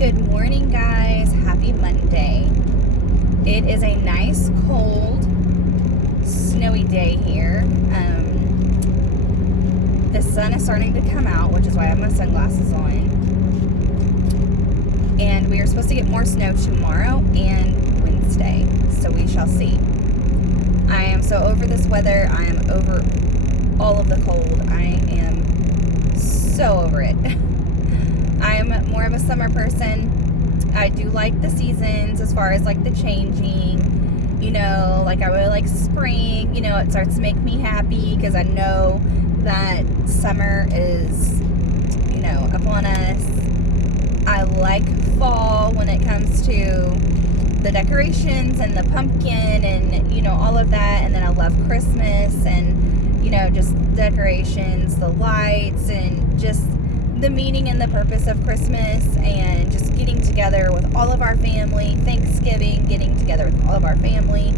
Good morning, guys. Happy Monday. It is a nice, cold, snowy day here. The sun is starting to come out, which is why I have my sunglasses on. And we are supposed to get more snow tomorrow and Wednesday, so we shall see. I am so over this weather. I am over all of the cold. I am so over it. I am more of a summer person. I do like the seasons as far as like the changing, like I really like spring, it starts to make me happy because I know that summer is, upon us. I like fall when it comes to the decorations and the pumpkin and, all of that. And then I love Christmas and, just decorations, the lights, and just the meaning and the purpose of Christmas, and just getting together with all of our family. Thanksgiving, getting together with all of our family.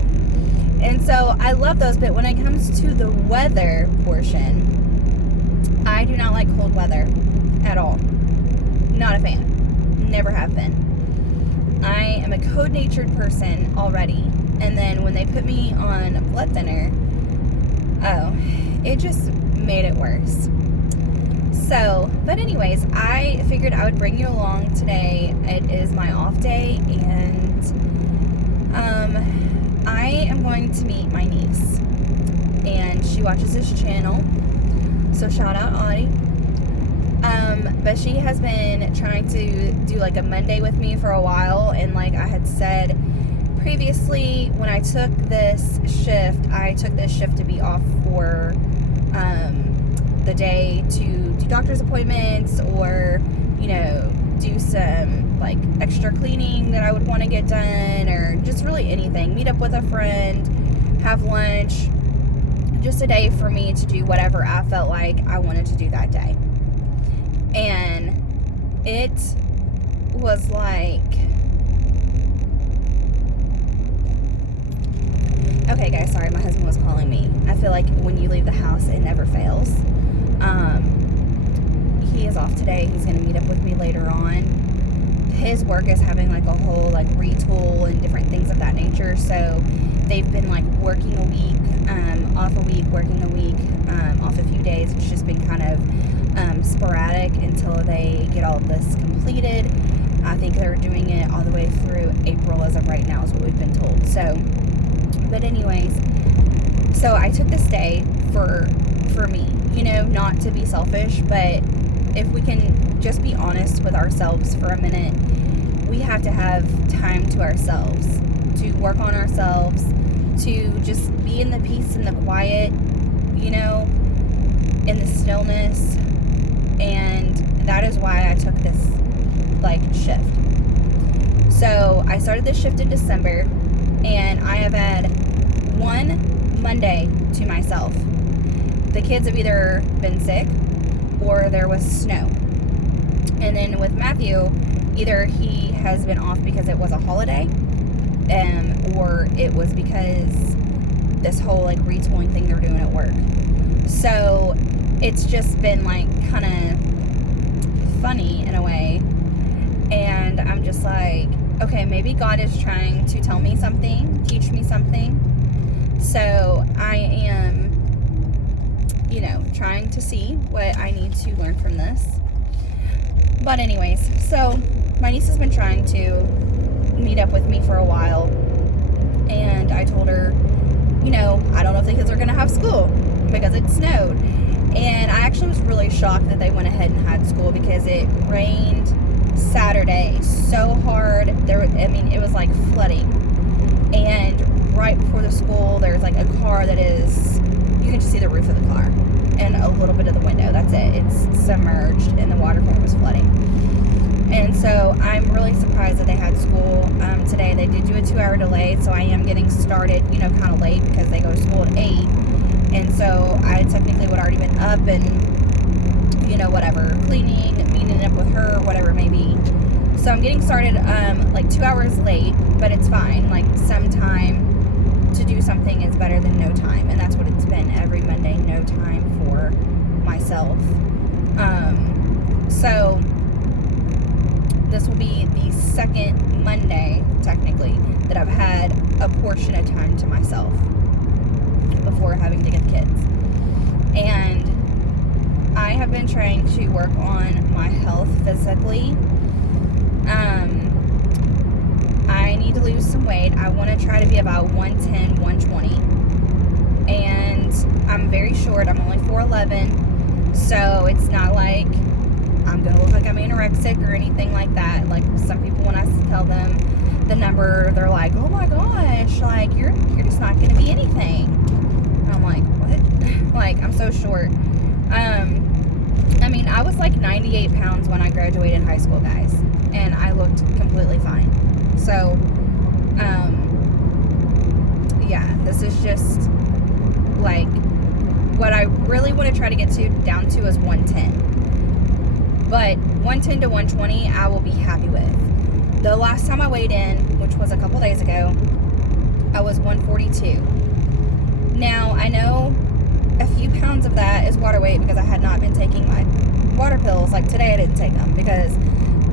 And so I love those, but when it comes to the weather portion, I do not like cold weather at all. Not a fan. Never have been. I am a cold-natured person already, and then when they put me on a blood thinner, it just made it worse. So, but anyways, I figured I would bring you along today. It is my off day, and I am going to meet my niece, and she watches this channel, so shout out Audie. But she has been trying to do like a Monday with me for a while, and like I had said previously, when I took this shift to be off for the day to do doctor's appointments or, do some like extra cleaning that I would want to get done, or just really anything. Meet up with a friend, have lunch, just a day for me to do whatever I felt like I wanted to do that day. And it was like, okay guys, sorry, my husband was calling me. I feel like when you leave the house, it never fails. He is off today. He's going to meet up with me later on. His work is having like a whole like retool and different things of that nature. So they've been like working a week, off a week, working a week, off a few days. It's just been kind of sporadic until they get all of this completed. I think they're doing it all the way through April as of right now is what we've been told. So, but anyways, so I took this day for me, not to be selfish, but if we can just be honest with ourselves for a minute, we have to have time to ourselves, to work on ourselves, to just be in the peace and the quiet, in the stillness. And that is why I took this shift. So I started this shift in December, and I have had one Monday to myself. The kids have either been sick or there was snow. And then with Matthew, either he has been off because it was a holiday, or it was because this whole retooling thing they're doing at work. So it's just been kind of funny in a way. And I'm just like, okay, maybe God is trying to tell me something, teach me something. So I am, trying to see what I need to learn from this. But anyways, so my niece has been trying to meet up with me for a while. And I told her, I don't know if the kids are going to have school because it snowed. And I actually was really shocked that they went ahead and had school because it rained Saturday so hard. It was like flooding. And right before the school, there's a car that is, you can just see the roof of the car and a little bit of the window. That's it. It's submerged and the water was flooding. And so I'm really surprised that they had school today. They did do a 2-hour delay, so I am getting started, kind of late because they go to school at 8. And so I technically would already been up and, whatever, cleaning, meeting up with her, whatever it may be. So I'm getting started 2 hours late, but it's fine. Some time to do something is better than no time. And that's what it's been every Monday, no time for myself. So this will be the second Monday, technically, that I've had a portion of time to myself before having to get kids. And I have been trying to work on my health physically. I need to lose some weight. I want to try to be about 110, 120. And I'm very short. I'm only 4'11". So it's not like I'm going to look like I'm anorexic or anything like that. Like some people, when I tell them the number, they're like, oh my gosh, like you're just not going to be anything. And I'm like, what? Like, I'm so short. I mean, I was like 98 pounds when I graduated high school, guys. And I looked completely fine. So, yeah, this is just like what I really want to try to get down to is 110. But 110 to 120, I will be happy with. The last time I weighed in, which was a couple days ago, I was 142. Now, I know a few pounds of that is water weight because I had not been taking my water pills. Like today I didn't take them because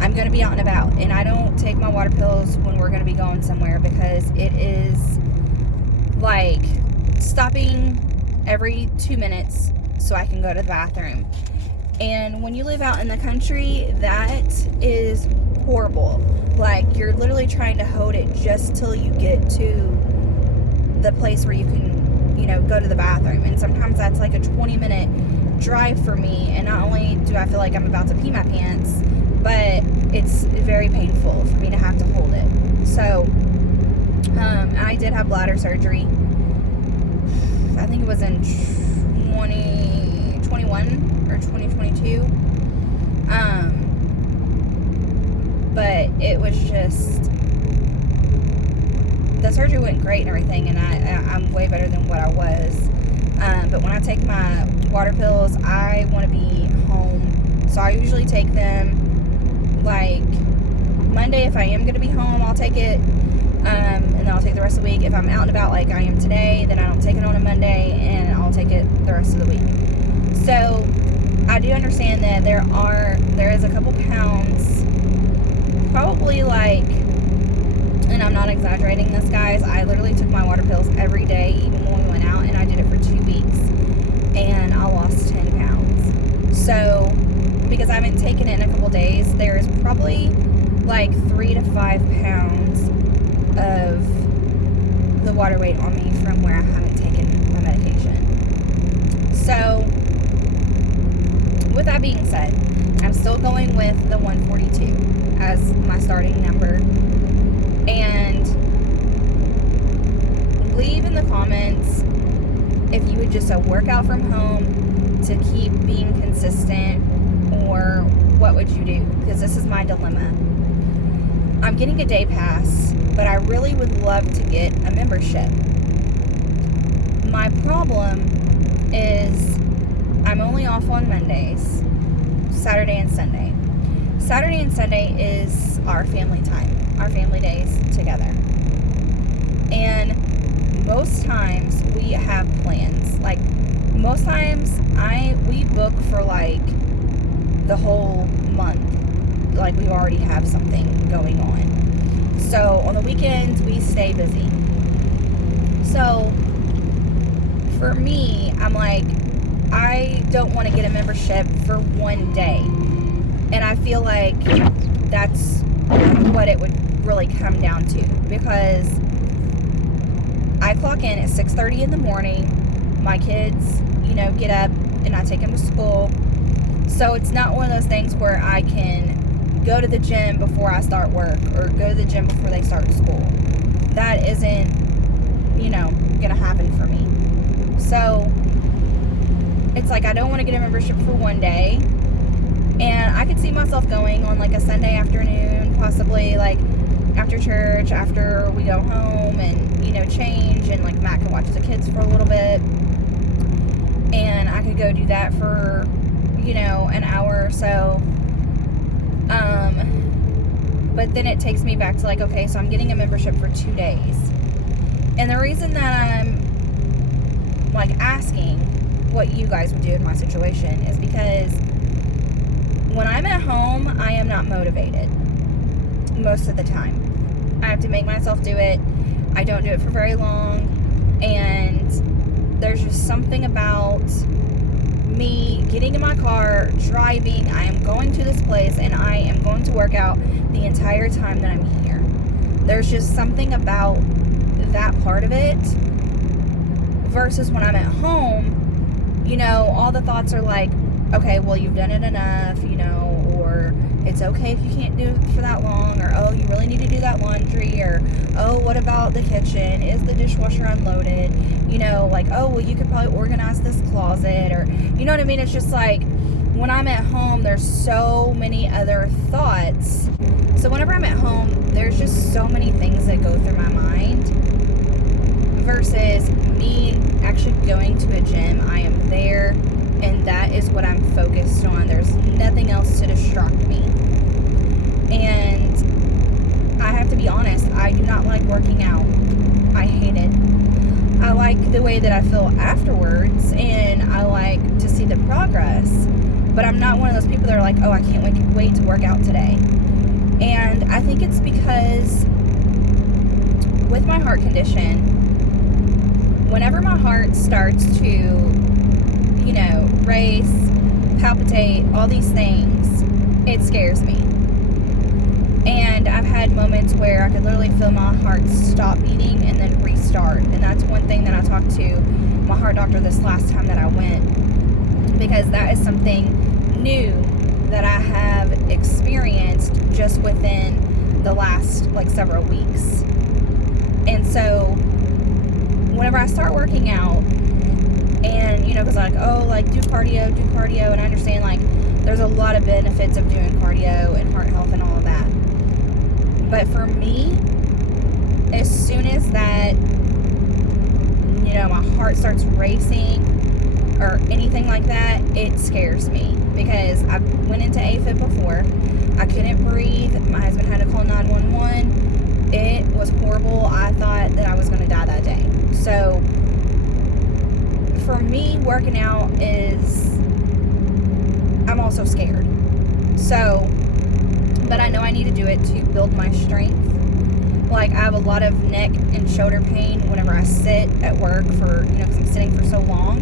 I'm going to be out and about, and I don't take my water pills when we're going to be going somewhere because it is like stopping every 2 minutes so I can go to the bathroom. And when you live out in the country, that is horrible. Like, you're literally trying to hold it just till you get to the place where you can, you know, go to the bathroom. And sometimes that's like a 20-minute drive for me. And not only do I feel like I'm about to pee my pants, but it's very painful for me to have to hold it. So, I did have bladder surgery. I think it was in 2021 or 2022. But it was just, the surgery went great and everything, and I'm way better than what I was. But when I take my water pills, I want to be home. So I usually take them like Monday. If I am going to be home, I'll take it. And then I'll take the rest of the week. If I'm out and about like I am today, then I don't take it on a Monday, and I'll take it the rest of the week. So I do understand that there is a couple pounds, probably like, and I'm not exaggerating this, guys, I literally took my water pills every day, even when we went out, and I did it for 2 weeks, and I lost 10 pounds. So, because I haven't taken it in a couple days, there's probably like 3 to 5 pounds of the water weight on me from where I haven't taken my medication. So, with that being said, I'm still going with the 142 as my starting number. And leave in the comments if you would just work out from home to keep being consistent, or what would you do? Because this is my dilemma. I'm getting a day pass, but I really would love to get a membership. My problem is I'm only off on Mondays, Saturday and Sunday. Saturday and Sunday is our family time, our family days together. And most times we have plans. Like, most times we book for like the whole month. Like, we already have something going on. So on the weekends we stay busy. So for me, I'm like, I don't want to get a membership for one day. And I feel like that's what it would really come down to, because I clock in at 6:30 in the morning. My kids, get up and I take them to school. So it's not one of those things where I can go to the gym before I start work or go to the gym before they start school. That isn't, going to happen for me. So it's like, I don't want to get a membership for one day. And I could see myself going on like a Sunday afternoon, possibly like after church, after we go home and, change, and like Matt can watch the kids for a little bit. And I could go do that for, an hour or so. But then it takes me back to like, okay, so I'm getting a membership for 2 days. And the reason that I'm like asking what you guys would do in my situation is because when I'm at home, I am not motivated. most of the time. I have to make myself do it. I don't do it for very long, and there's just something about me getting in my car, driving. I am going to this place, and I am going to work out the entire time that I'm here. There's just something about that part of it versus when I'm at home, you know, all the thoughts are like, okay, well, you've done it enough, you know, or it's okay if you can't do it for that long, or, oh, you really need to do that laundry, or, oh, what about the kitchen? Is the dishwasher unloaded? You know, like, oh, well, you could probably organize this closet, or, you know what I mean? It's just like, when I'm at home, there's so many other thoughts. So whenever I'm at home, there's just so many things that go through my mind versus me actually going to a gym. I am there, and that is what I'm focused on. There's nothing else to distract me. And I have to be honest, I do not like working out. I hate it. I like the way that I feel afterwards, and I like to see the progress. But I'm not one of those people that are like, oh, I can't wait to work out today. And I think it's because with my heart condition, whenever my heart starts to, you know, race, palpitate, all these things, it scares me. And I've had moments where I could literally feel my heart stop beating and then restart. And that's one thing that I talked to my heart doctor this last time that I went, because that is something new that I have experienced just within the last like several weeks. And so whenever I start working out, and you know, because like, oh, like do cardio, and I understand like there's a lot of benefits of doing cardio and heart health and all of that. But for me, as soon as that, you know, my heart starts racing or anything like that, it scares me, because I went into AFib before. I couldn't breathe. My husband had to call 911. It was horrible. I thought that I was going to die that day. So for me, working out is, I'm also scared. So, but I know I need to do it to build my strength. Like, I have a lot of neck and shoulder pain whenever I sit at work for, you know, because I'm sitting for so long.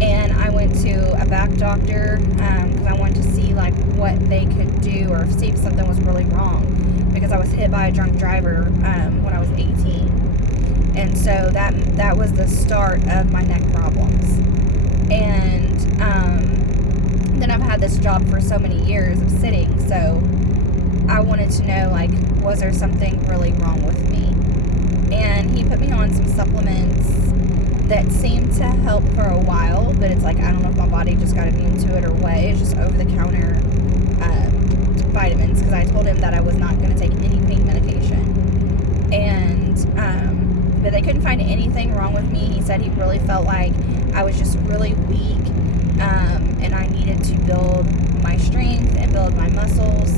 And I went to a back doctor because I wanted to see like what they could do, or see if something was really wrong, because I was hit by a drunk driver when I was 18. And so that was the start of my neck problems. And then I've had this job for so many years of sitting, so I wanted to know, like, was there something really wrong with me? And he put me on some supplements that seemed to help for a while, but it's like, I don't know if my body just got immune to it or what. It's just over-the-counter vitamins, because I told him that I was not going to take any pain medication. And but they couldn't find anything wrong with me. He said he really felt like I was just really weak, and I needed to build my strength and build my muscles,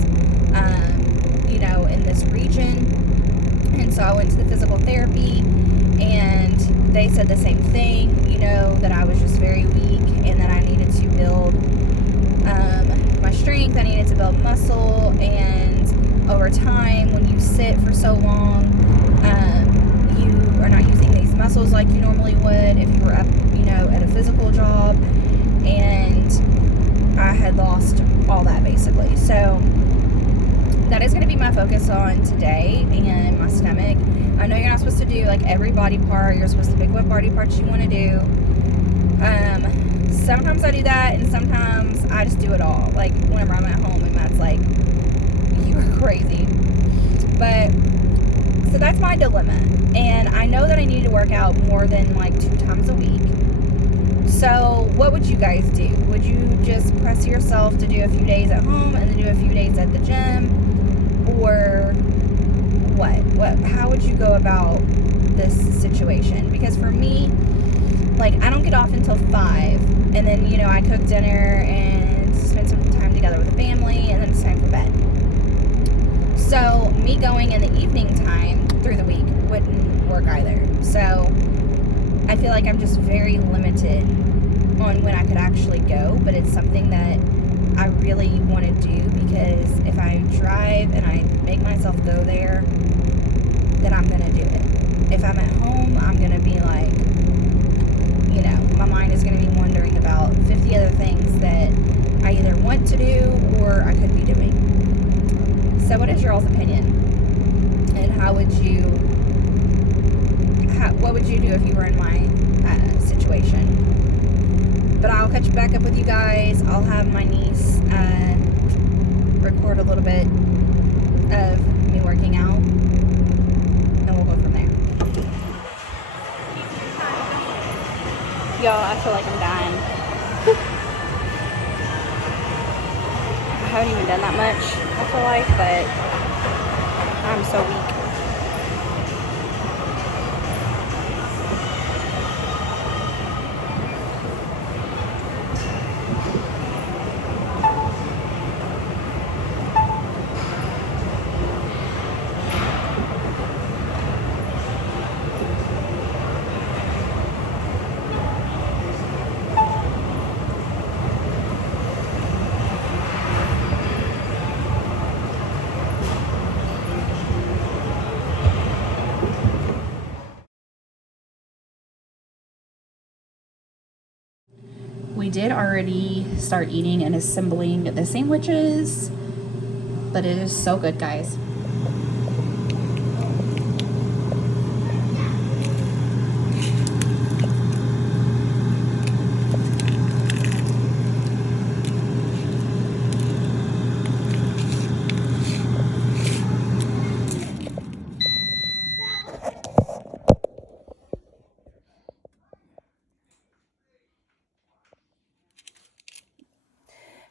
you know, in this region. And so I went to the physical therapy, and they said the same thing, you know, that I was just very weak, and that I needed to build my strength. I needed to build muscle, and over time, when you sit for so long, you are not using these muscles like you normally would if you were up, you know, at a physical job. And I had lost all that basically. So that is going to be my focus on today, and my stomach. I know you're not supposed to do like every body part. You're supposed to pick what body parts you want to do. Sometimes I do that, and sometimes I just do it all. Like whenever I'm at home, and Matt's like, "You are crazy." But so that's my dilemma, and I know that I need to work out more than like 2 times a week. So what would you guys do? Would you just press yourself to do a few days at home and then do a few days at the gym, or what? How would you go about this situation? Because for me, like, I don't get off until 5, and then, you know, I cook dinner and spend some time together with the family, and then it's time for bed. So me going in the evening time through the week wouldn't work either. So I feel like I'm just very limited on when I could actually go, but it's something that I really want to do, because if I drive and I make myself go there, then I'm going to do it. If I'm at home, I'm going to be like, my mind is going to be wondering about 50 other things that I either want to do or I could be doing. So what is your all's opinion? And what would you do if you were in my situation? But I'll catch back up with you guys. I'll have my niece record a little bit of me working out, and we'll go from there. Y'all, I feel like I'm dying. I haven't even done that much, I feel like, but I'm so weak. We did already start eating and assembling the sandwiches, but it is so good, guys.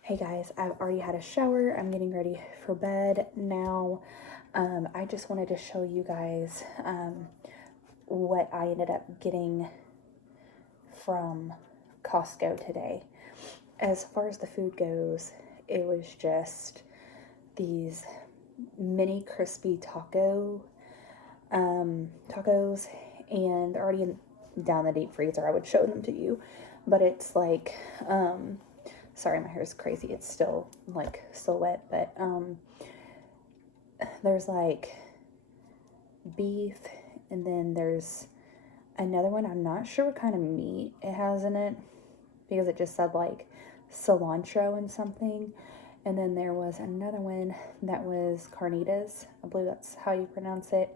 Hey guys, I've already had a shower. I'm getting ready for bed now. I just wanted to show you guys what I ended up getting from Costco today. As far as the food goes, it was just these mini crispy tacos, and they're already down the deep freezer. I would show them to you, but it's like, sorry, my hair is crazy. It's still wet, but there's like beef, and then there's another one. I'm not sure what kind of meat it has in it, because it just said like cilantro and something. And then there was another one that was carnitas. I believe that's how you pronounce it.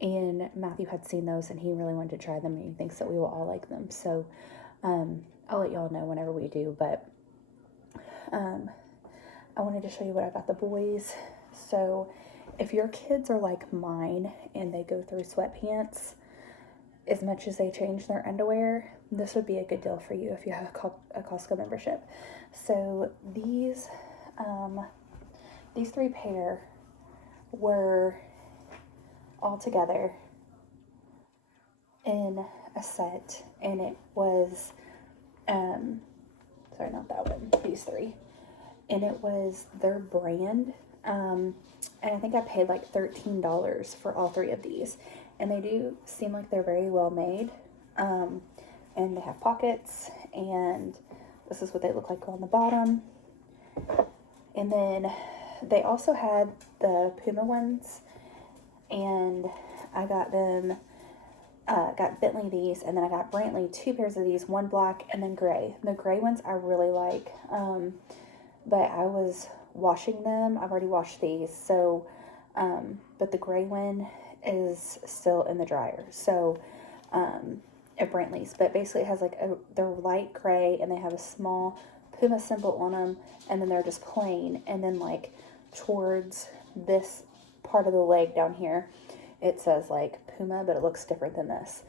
And Matthew had seen those, and he really wanted to try them, and he thinks that we will all like them. So I'll let y'all know whenever we do. But I wanted to show you what I got the boys. So if your kids are like mine and they go through sweatpants as much as they change their underwear, this would be a good deal for you if you have a Costco membership. So these three pair were all together in a set, and it was sorry, not that one, these three, and it was their brand, and I think I paid like $13 for all three of these, and they do seem like they're very well made, and they have pockets, and this is what they look like on the bottom. And then they also had the Puma ones, and I got them, got Bentley these, and then I got Brantley 2 pairs of these, one black and then gray. The gray ones I really like, but I was washing them. I've already washed these, so, but the gray one is still in the dryer, so, at Brantley's. But basically it has like they're light gray, and they have a small Puma symbol on them, and then they're just plain, and then like towards this part of the leg down here, it says like Puma, but it looks different than this.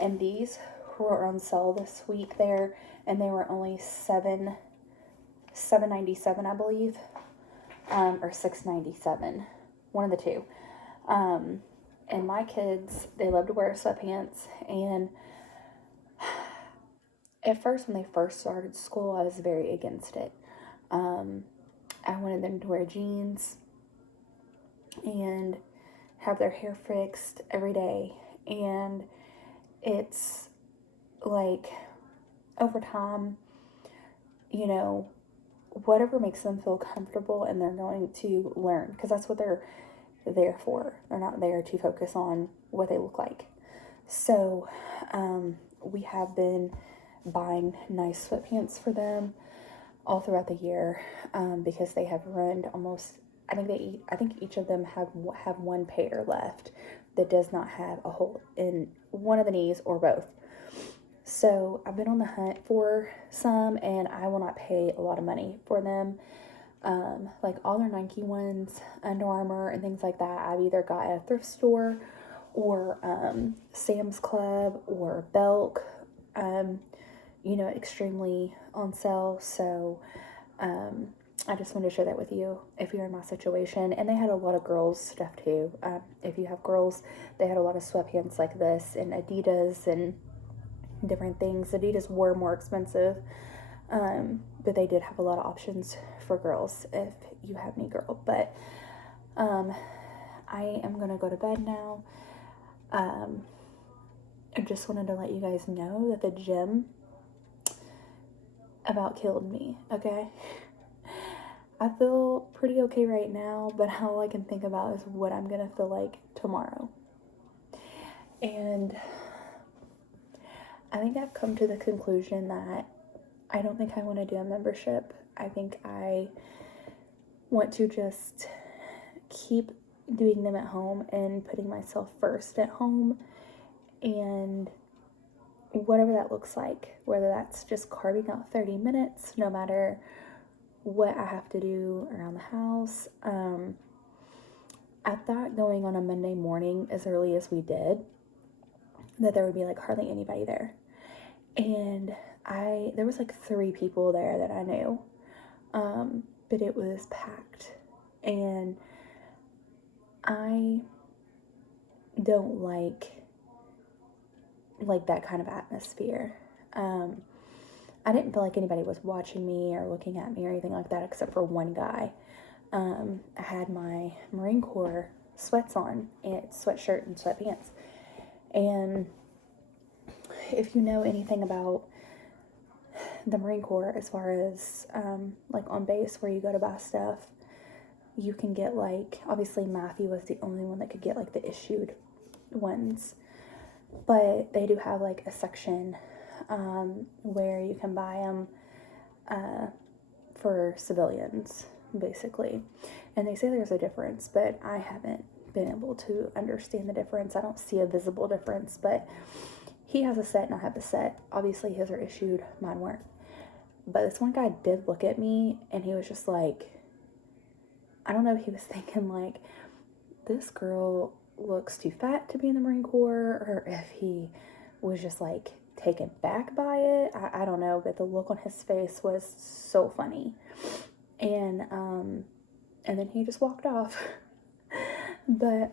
And these were on sale this week there, and they were only $7.97, I believe, or $6.97, one of the two. And my kids, they love to wear sweatpants, and at first, when they first started school, I was very against it. I wanted them to wear jeans and have their hair fixed every day. And it's like, over time, whatever makes them feel comfortable, and they're going to learn, because that's what they're there for. They're not there to focus on what they look like. So we have been buying nice sweatpants for them all throughout the year, because they have ruined almost. I think each of them have one pair left that does not have a hole in one of the knees or both. So I've been on the hunt for some, and I will not pay a lot of money for them. Like all their Nike ones, Under Armour, and things like that, I've either got at a thrift store or Sam's Club or Belk, extremely on sale. So I just wanted to share that with you if you're in my situation. And they had a lot of girls stuff too. If you have girls, they had a lot of sweatpants like this and Adidas and different things. Adidas were more expensive, but they did have a lot of options for girls if you have any girl. But I am gonna go to bed now. I just wanted to let you guys know that the gym about killed me, okay? I feel pretty okay right now, but all I can think about is what I'm gonna feel like tomorrow. And I think I've come to the conclusion that I don't think I want to do a membership. I think I want to just keep doing them at home and putting myself first at home, and whatever that looks like, whether that's just carving out 30 minutes, no matter what I have to do around the house. I thought going on a Monday morning as early as we did that there would be like hardly anybody there. And there was like 3 people there that I knew. But it was packed. And I don't like that kind of atmosphere. I didn't feel like anybody was watching me or looking at me or anything like that, except for one guy. I had my Marine Corps sweats on, and sweatshirt and sweatpants. And if you know anything about the Marine Corps, as far as like on base where you go to buy stuff, you can get like, obviously Matthew was the only one that could get like the issued ones, but they do have like a section where you can buy them for civilians, basically. And they say there's a difference, but I haven't been able to understand the difference. I don't see a visible difference, but he has a set and I have a set. Obviously his are issued, mine weren't. But this one guy did look at me and he was just like, I don't know if he was thinking like, this girl looks too fat to be in the Marine Corps, or if he was just like taken back by it. I don't know, but the look on his face was so funny. And then he just walked off. But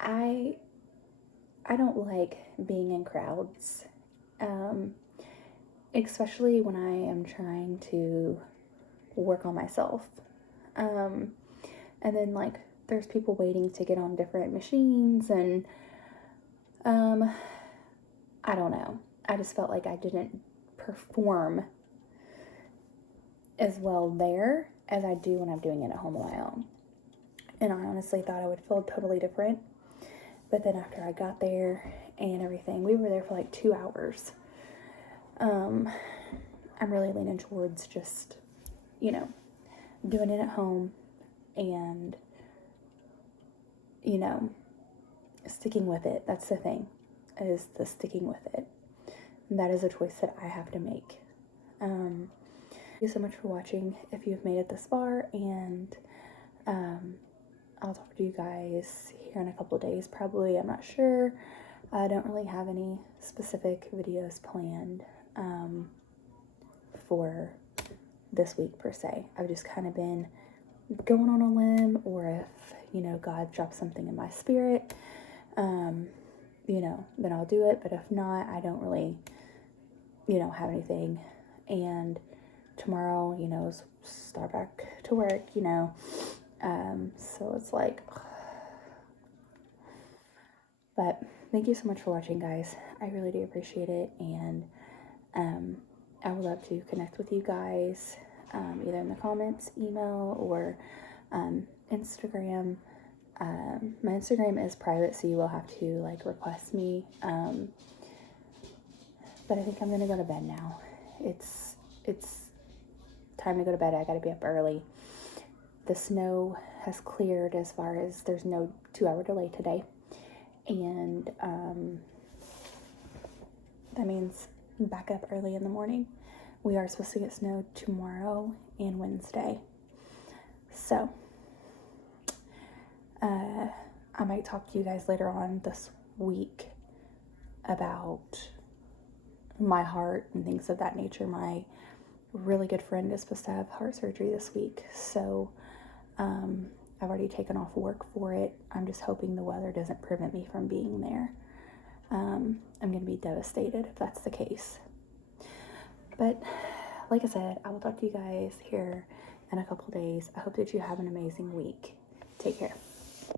I don't like being in crowds, especially when I am trying to work on myself. And then like there's people waiting to get on different machines, and I don't know. I just felt like I didn't perform as well there as I do when I'm doing it at home on my own. And I honestly thought I would feel totally different. But then after I got there and everything, we were there for like 2 hours. I'm really leaning towards just, doing it at home and, sticking with it. That's the thing, is the sticking with it. And that is a choice that I have to make. Thank you so much for watching if you've made it this far, and I'll talk to you guys here in a couple of days probably. I'm not sure. I don't really have any specific videos planned for this week per se. I've just kind of been going on a limb, or if God drops something in my spirit, then I'll do it. But if not, I don't really have anything. And tomorrow start back to work, so it's like, but thank you so much for watching, guys. I really do appreciate it. And I would love to connect with you guys, either in the comments, email, or Instagram. My Instagram is private, so you will have to like request me. But I think I'm gonna go to bed now. It's time to go to bed. I gotta be up early. The snow has cleared as far as there's no 2-hour delay today, and that means back up early in the morning. We are supposed to get snow tomorrow and Wednesday, so I might talk to you guys later on this week about my heart and things of that nature. My really good friend is supposed to have heart surgery this week, so I've already taken off work for it. I'm just hoping the weather doesn't prevent me from being there. I'm going to be devastated if that's the case. But like I said, I will talk to you guys here in a couple days. I hope that you have an amazing week. Take care.